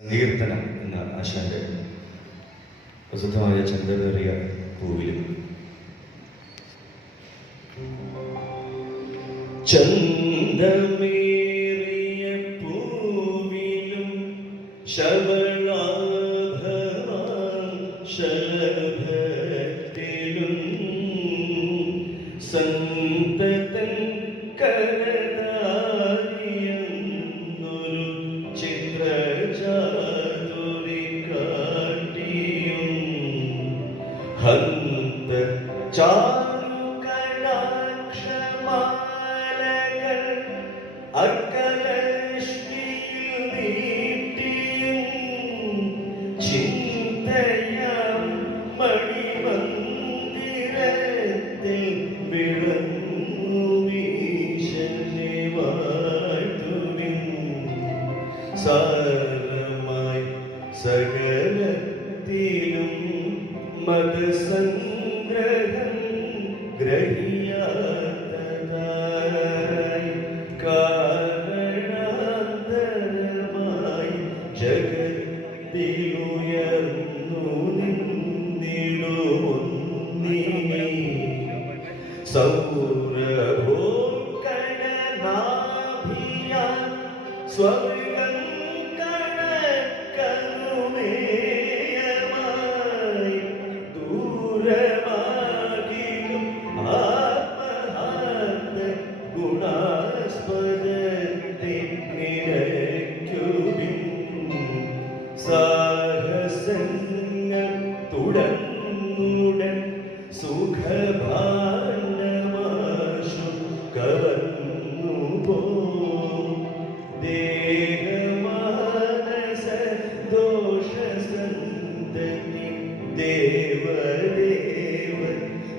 സങ്കീർത്തനം എന്ന ആശാന്റെ പ്രസിദ്ധമായ ചന്തകേറിയ പൂവിലും. ചന്തമേറിയ പൂവിലും ശബളാധമാ ശലഭത്തിലും ഹന്ത ചാരുകടാക്ഷമാലകൾ അർക്കലശ്മിയിൽ നീട്ടിയും ചിന്തയാം മണിമന്ദിരത്തിൽ വിളങ്ങു വീശനെ വാഴ്ത്തുവിൻ സാരമായി സകലത്തിലും മതസംഗ്രഹം ഗ്രഹിയാത്തതായി കാരണാന്തരമായി ജഗത്തിലുയർന്നു നിന്നിടുന്നീ സൗരഭോക്കണനാഭിയ സ്വർഗം കണക്കനുമേയമായി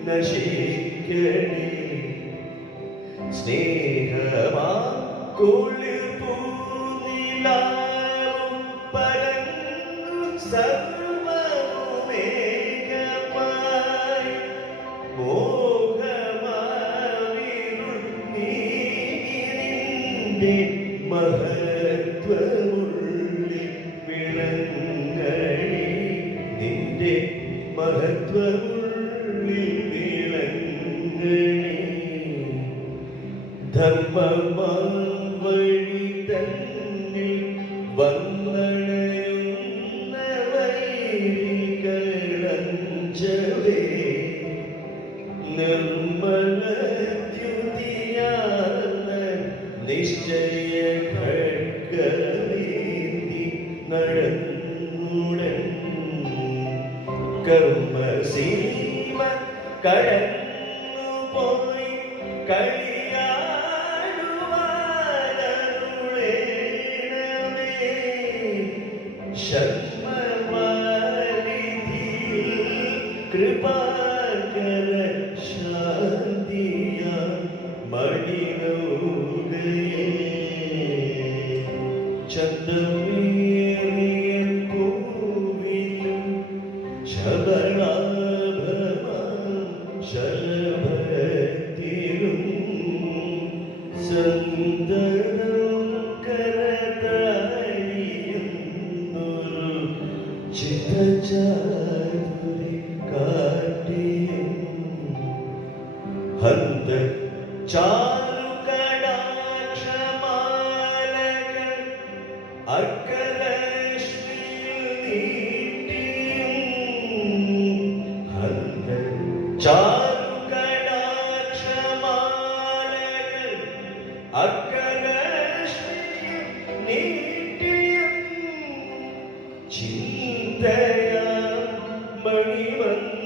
നശിക്കണേ സ്നേഹമാ കുളിർ പൂനിലാവും പരന്നു വിളങ്ങണി. നിന്റെ മഹത്വമുള്ളിൽ വന്നണയുന്ന വൈരികളഞ്ചവേ നിർമ്മലദ്യുതിയാർന്ന നിശ്ചയ ഖഡ്ഗമേന്തി നടന്നുടൻ. കർമ്മസീമ കടന്നുപോയി കളിയാടുവാനരുളേണമേ कृपा कर शांतिया मणिनो गए चंद्रमेरिय कोविल शरणाभवान शरभतिरुम संदरम करतायियन्नुरु चितचा हन्त चारुकडाक्षमालक कदा हन्त चारुकडाक्षमालक नीट चिन्तया मणिवन्त